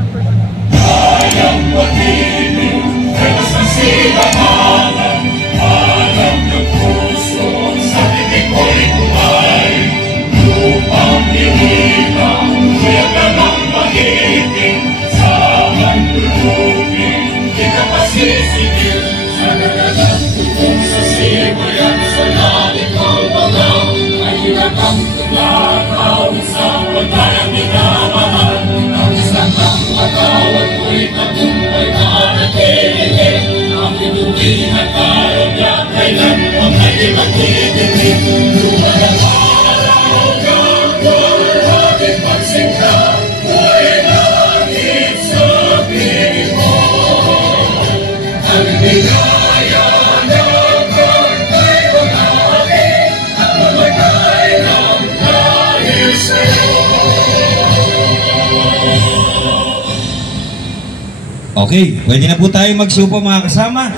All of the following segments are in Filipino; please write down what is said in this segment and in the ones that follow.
Kayang pag-ibig, pero sa silahanan, alam ng puso, sa titik ko'y kumay. Lupang pilihan, kaya ka ng pag-ibig, sa mandulubin, di ka pasisigil. Sa nagalang tutong sa simoy at sa langit ng mga, ay hinatang tuglakaw sa pagkayang minamahal. Ang isang ang matawag ko'y tagumpay na nagkililig. Ang ituwin at karagya, kailan ang hindi magtitinig. Lumalang araw gagawin ating pagsinta, ay langit sa piling mo. Ang bigaya ng kantay manami, at mamatay ng dahil sa'yo. Okay, pwede na po tayo magsupo mga kasama.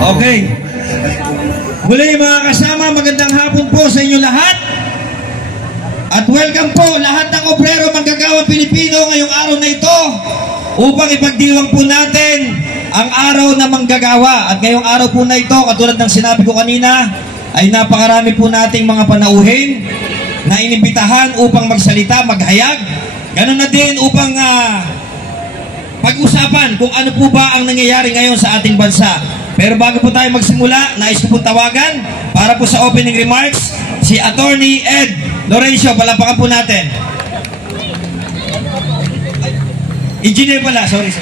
Okay. Muli mga kasama, magandang hapon po sa inyo lahat. At welcome po lahat ng obrero manggagawang Pilipino ngayong araw na ito upang ipagdiwang po natin ang araw na manggagawa. At ngayong araw po na ito, katulad ng sinabi ko kanina, ay napakarami po nating mga panauhin na inimbitahan upang magsalita, maghayag. Ganun na din upang pag-usapan kung ano po ba ang nangyayari ngayon sa ating bansa. Pero bago po tayo magsimula, nais ko po tawagan para po sa opening remarks si Attorney Ed Lorenzo. Palapakan po natin. Engineer pala, sorry.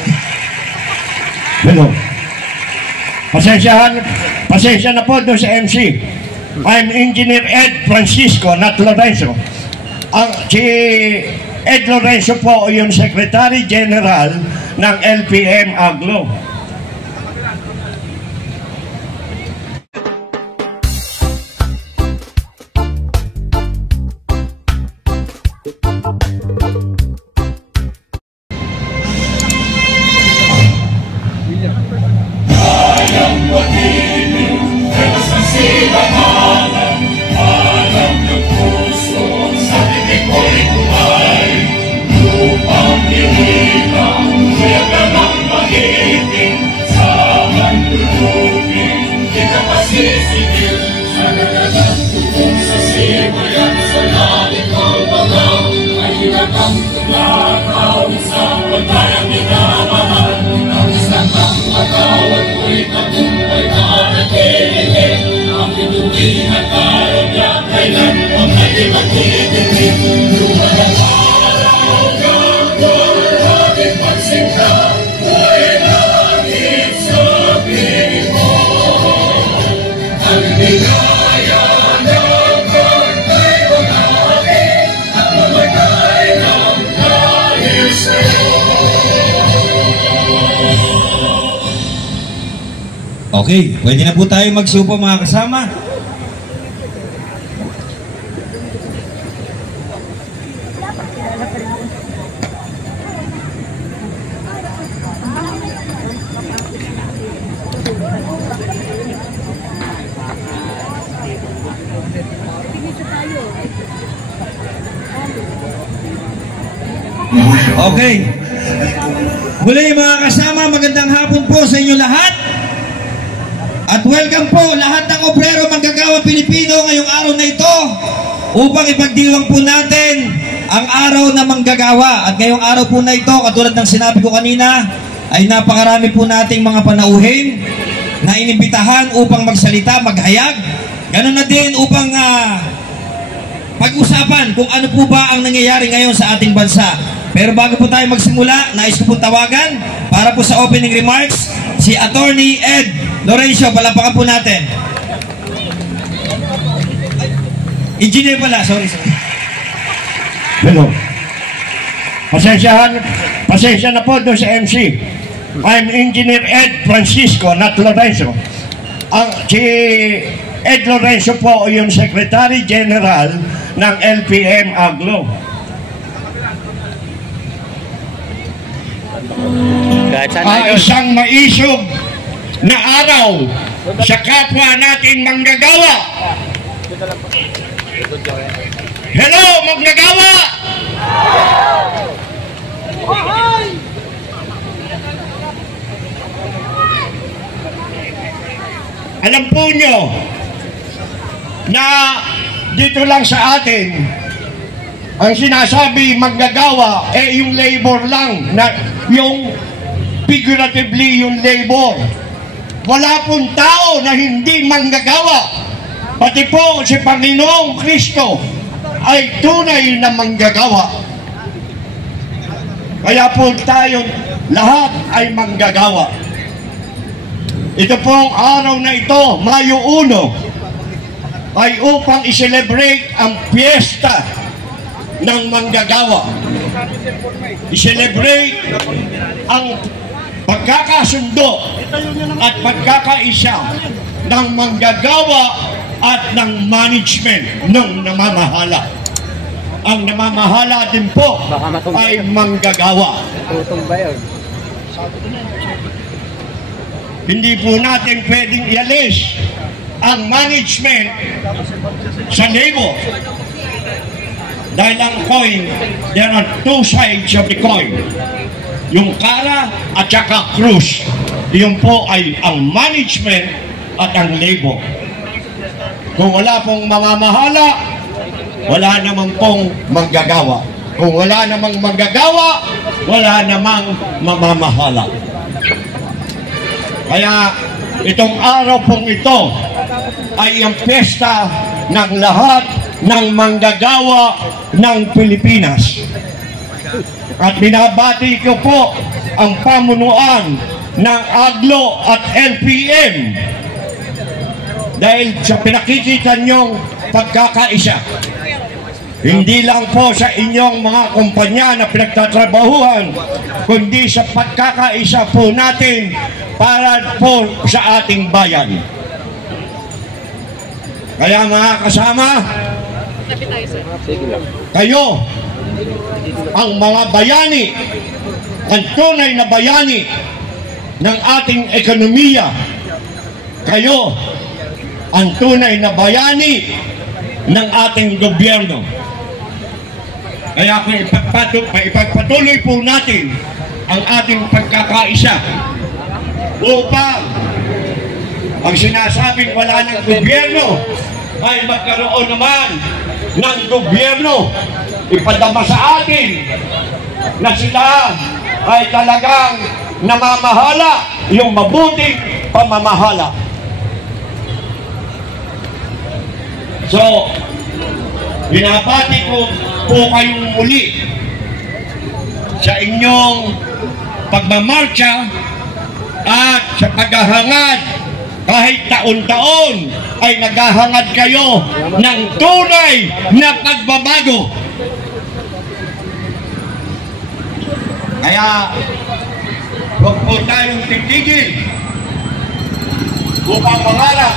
Hello. Pasensya na po doon sa MC. I'm Engineer Ed Francisco, not Lorenzo. Si Ed Lorenzo po yung Secretary General ng LPM Aglo. Kayang pag-ibig, pero sa silahanan, alam ng puso, sa titik ko'y kumay. Lupang pilihan, kaya ka ng pag-ibig, sa mandulubin, di ka pasisigil. Sa nagalang tutong sa simoy at sa langit ng mga, ay hinatang tuglakaw sa pagkayang minamahal. Ang isang ang matawag ko'y tagumpay na nagkililig. Ang ituwin at karagya, kailan ang hindi magtitinig. Lumalang araw gagawin ating pagsinta, ay langit sa piling mo. Ang bigaya ng kantay manami, at mamatay ng dahil sa'yo. Okay, pwede na po tayo magsupo mga kasama. Okay. Muli mga kasama, magandang hapon po sa inyo lahat. At welcome po lahat ng obrero manggagawang Pilipino ngayong araw na ito upang ipagdiwang po natin ang araw na manggagawa. At ngayong araw po na ito, katulad ng sinabi ko kanina, ay napakarami po nating mga panauhin na inimbitahan upang magsalita, maghayag. Ganun na din upang pag-usapan kung ano po ba ang nangyayari ngayon sa ating bansa. Pero bago po tayo magsimula, nais ko po tawagan para po sa opening remarks si Attorney Ed Lorenzo. Palapakan po natin. Engineer pala, sorry. Hello. Pasensya na po doon sa MC. I'm Engineer Ed Francisco, not Lorenzo. Si Ed Lorenzo po yung Secretary General ng LPM Aglo. Isang maisog na araw sa kapwa natin manggagawa. Hello, manggagawa! Alam po nyo na dito lang sa atin ang sinasabi manggagawa yung labor lang, na yung figuratively yung labor. Wala pong tao na hindi manggagawa. Pati po si Panginoong Kristo ay tunay na manggagawa. Kaya po tayo lahat ay manggagawa. Ito pong araw na ito, Mayo 1, ay upang i-celebrate ang piyesta ng manggagawa. I-celebrate ang pagkakasundo at pagkakaisa ng manggagawa at ng management ng namamahala. Ang namamahala din po ay manggagawa. Hindi po natin pwedeng ialis ang management sa labor. Dahil ang coin, there are two sides of the coin. Yung kara at saka krus. Yung po ay ang management at ang labor. Kung wala pong mamamahala, wala namang pong manggagawa. Kung wala namang manggagawa, wala namang mamamahala. Kaya itong araw pong ito ay ang piyesta ng lahat ng manggagawa ng Pilipinas. At binabati ko po ang pamunuan ng Aglo at LPM dahil sa pinakikita niyong pagkakaisa. Hindi lang po sa inyong mga kumpanya na pinagtatrabahuhan, kundi sa pagkakaisa po natin para po sa ating bayan. Kaya mga kasama, kayo ang mga bayani, ang tunay na bayani ng ating ekonomiya. Kayo ang tunay na bayani ng ating gobyerno. Kaya kung ipagpatuloy po natin ang ating pagkakaisa upang ang sinasabing wala ng gobyerno ay magkaroon naman ng gobyerno. Ipadama sa atin na sila ay talagang namamahala, yung mabuting pamamahala. So, binabati ko po kayong muli sa inyong pagmamarcha at sa paghahangad. Kahit taon-taon ay naghahangad kayo ng tunay na pagbabago. Kaya huwag po tayong titigil upang mangarap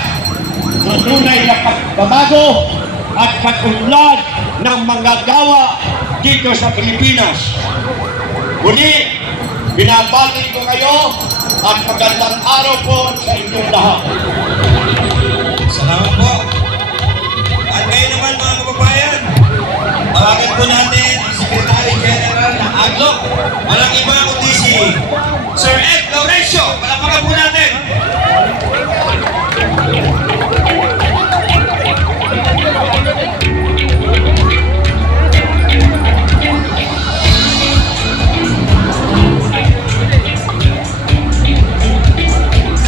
ng tunay na pagbabago at pag-unlad ng manggagawa dito sa Pilipinas. Muli, binabati ko kayo at magandang araw po sa inyong lahat. Salamat po. At ngayon naman mga kababayan, tawagan po natin ang Secretary General ng Aglo. Walang iba kundi si Sir Ed Lorenzo. Palakpakan po natin.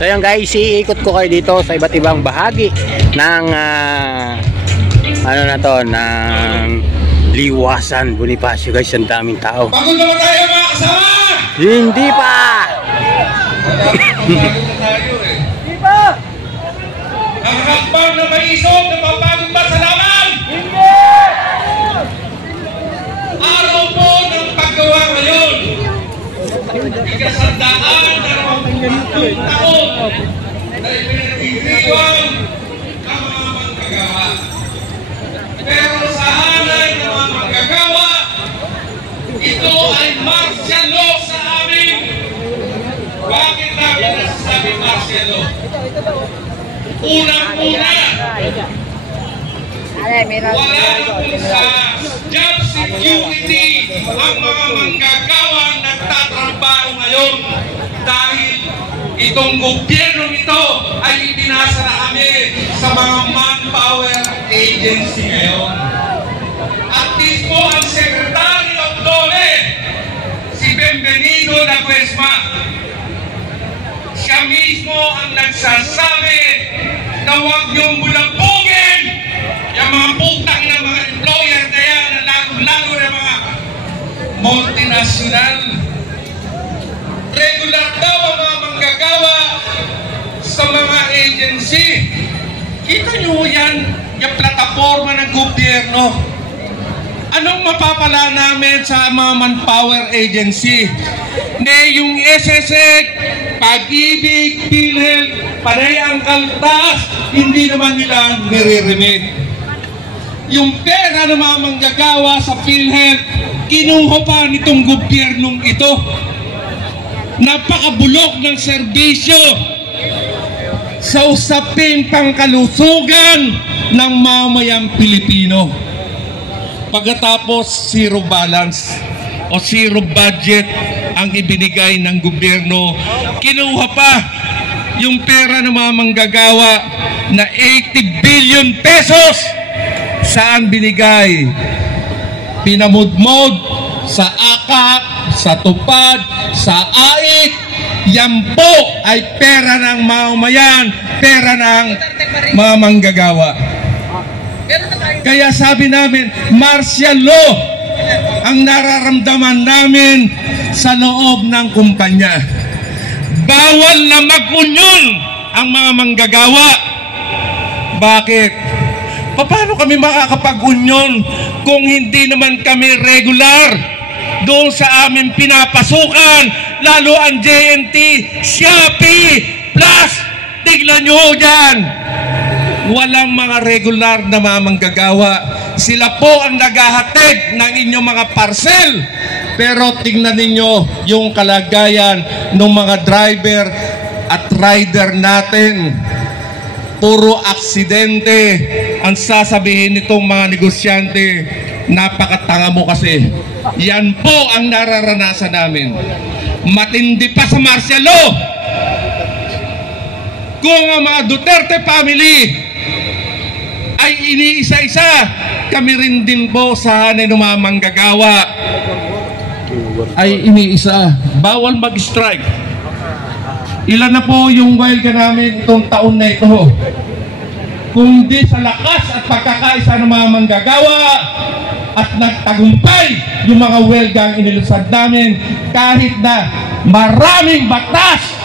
So yan guys, iikot ko kayo dito sa iba't ibang bahagi ng ano na to, ng Liwasan Bonifacio guys. Ang daming tao. Pagod naman tayo mga kasama! Hindi pa! Hindi pa! Ang hakbang na may isog na mapagod ba sa laban? Hindi! Araw po ng paggawa ngayon. Ikasandaan na 20 taon na ipinagdiriwang ang ito ay martial law sa amin. Bakit namin nasasabi martial law? Unang-una, wala na po sa job security ang mga manggagawang nagtatrabaho ngayon dahil itong gobyerno ito ay ipinasa na kami sa mga manpower agency ngayon. At mismo ang Secretary of DOLE, si Benvenido na Cuesma, siya mismo ang nagsasabi na huwag niyong bulabugin yung mga putang ng mga employer na yan, lalo na mga multinational. Regular daw ang mga manggagawa sa mga agency. Kita nyo yan, yung plataforma ng gobyerno. Anong mapapala namin sa mga manpower agency? Yung SSEC, Pag-ibig, PhilHealth, panay ang kaltas, hindi naman nila nire-remit. Yung pera ng mga manggagawa sa PhilHealth, kinuha pa nitong gobyernong ito. Napakabulok ng serbisyo sa usaping pangkalusugan ng mamayang Pilipino. Pagkatapos zero balance o zero budget ang ibinigay ng gobyerno, kinuha pa yung pera ng mga manggagawa na 80 billion pesos. Saan binigay? Pinamudmod sa AKAP, sa TUPAD, sa AIC. Yan po ay pera ng mamamayan, pera ng mga manggagawa. Kaya sabi namin, martial law ang nararamdaman namin sa loob ng kumpanya. Bawal na mag-union ang mga manggagawa. Bakit? Paano kami makakapag-union kung hindi naman kami regular doon sa aming pinapasukan, lalo ang JNT, Shopee, Plus, tignan nyo dyan. Walang mga regular na mga manggagawa. Sila po ang naghahatid ng inyong mga parcel. Pero tingnan ninyo yung kalagayan ng mga driver at rider natin. Puro aksidente. Ang sasabihin nitong mga negosyante, napakatanga mo kasi. Yan po ang nararanasan namin. Matindi pa sa martial law. Kung ang mga Duterte family ay iniisa-isa, kami rin din po sa hanay ng mga manggagawa ay iniisa. Bawal mag-strike. Ilan na po yung welga namin itong taon na ito. Kung di sa lakas at pagkakaisa ng mga manggagawa at nagtagumpay yung mga welgang inilusad namin, kahit na maraming batas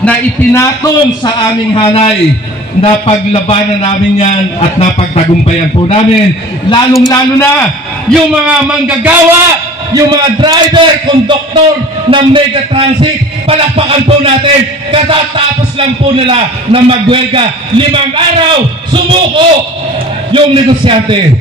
na ipinatong sa aming hanay, napaglabanan namin yan at napagtagumpayan po namin. Lalong-lalo na yung mga manggagawa, yung mga driver, konduktor ng Mega Transit, palakpakan po natin. Katatapos lang po nila na magwelga. 5 araw, sumuko yung negosyante.